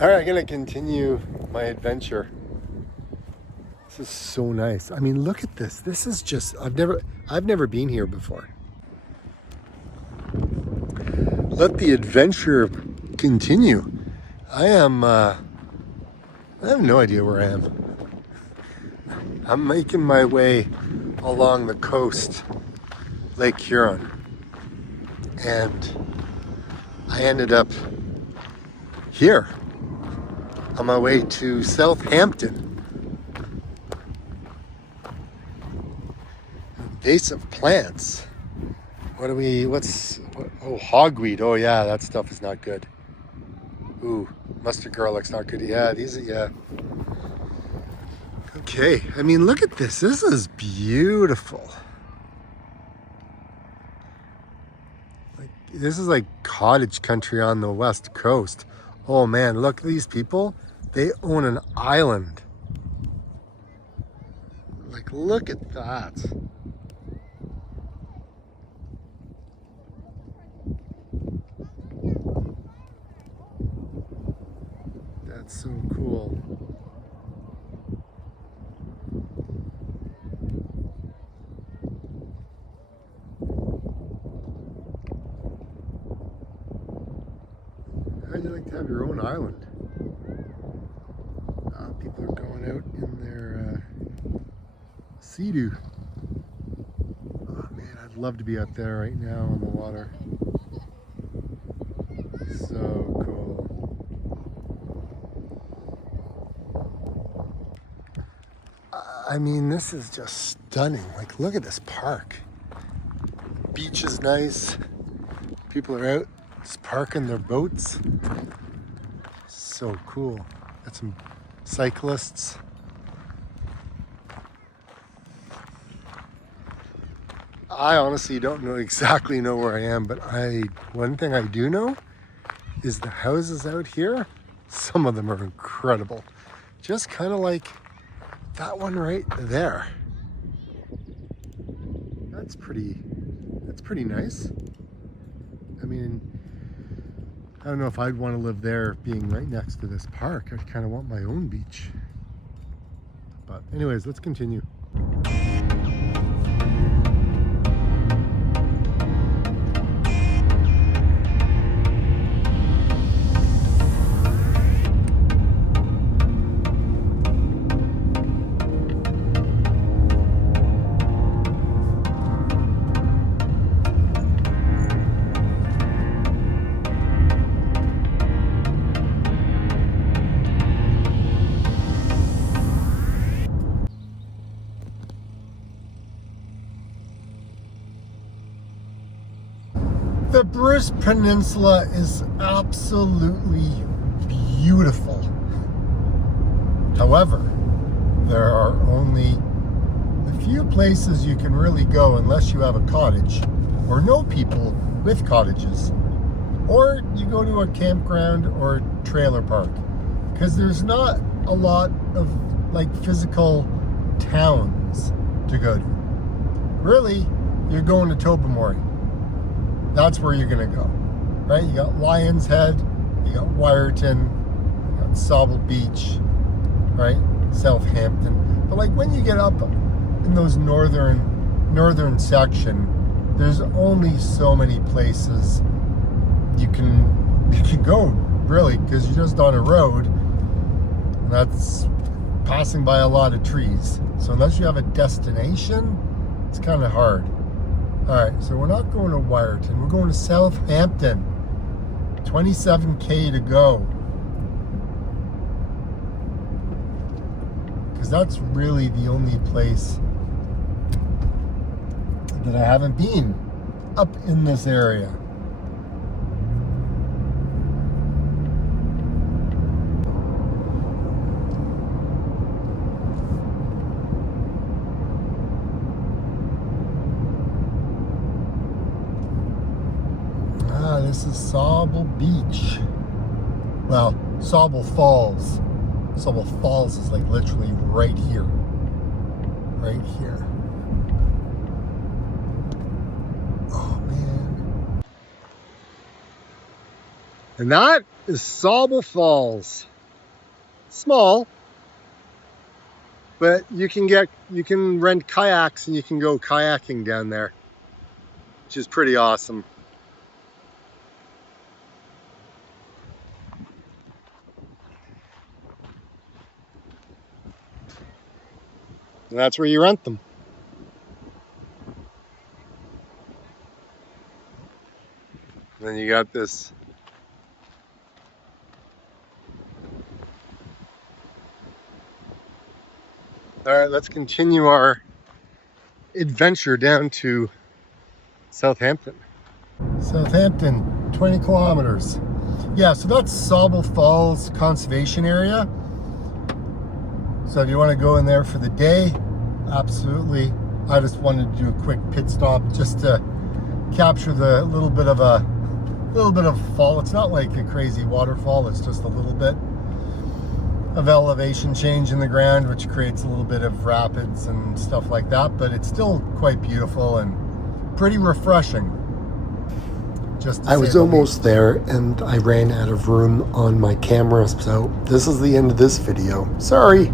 All right, I'm gonna continue my adventure. This is so nice. I mean, look at this. This is just, I've never been here before. Let the adventure continue. I have no idea where I am. I'm making my way along the coast, Lake Huron. And I ended up here on my way to Southampton. Invasive plants. Oh, hogweed. Oh yeah, that stuff is not good. Ooh, mustard garlic's not good. Yeah, yeah. Okay, I mean, look at this. This is beautiful. This is like cottage country on the west coast. Oh man, look at these people. They own an island. Like, look at that. That's so cool. How'd you like to have your own island? People are going out in their sea-doo. Oh man, I'd love to be out there right now on the water. So cool. I mean, this is just stunning. Like, look at this park. The beach is nice. People are out just parking their boats. So cool. Got some cyclists. I honestly don't exactly know where I am, but one thing I do know is the houses out here, some of them are incredible. Just kind of like that one right there. That's pretty nice. I mean, I don't know if I'd want to live there being right next to this park. I'd kind of want my own beach. But anyways, let's continue. The Bruce Peninsula is absolutely beautiful. However, there are only a few places you can really go unless you have a cottage or know people with cottages, or you go to a campground or trailer park, because there's not a lot of like physical towns to go to. Really, you're going to Tobermory. That's where you're gonna go, right? You got Lion's Head, you got Wyerton, you got Sauble Beach, right? Southampton. But like when you get up in those northern section, there's only so many places you can go, really, because you're just on a road, and that's passing by a lot of trees. So unless you have a destination, it's kind of hard. All right, so we're not going to Wyerton. We're going to Southampton. 27K to go. Because that's really the only place that I haven't been up in this area. This is Sauble Beach. Well, Sauble Falls. Sauble Falls is like literally right here. Right here. Oh man. And that is Sauble Falls. Small, but you can rent kayaks and you can go kayaking down there, which is pretty awesome. And that's where you rent them. And then you got this all right, let's continue our adventure down to Southampton. Southampton, 20 kilometers. Yeah, so that's Sauble Falls Conservation Area. So if you want to go in there for the day, absolutely. I just wanted to do a quick pit stop just to capture the little bit of fall. It's not like a crazy waterfall, it's just a little bit of elevation change in the ground, which creates a little bit of rapids and stuff like that, but it's still quite beautiful and pretty refreshing. I was almost there and I ran out of room on my camera, so this is the end of this video. Sorry.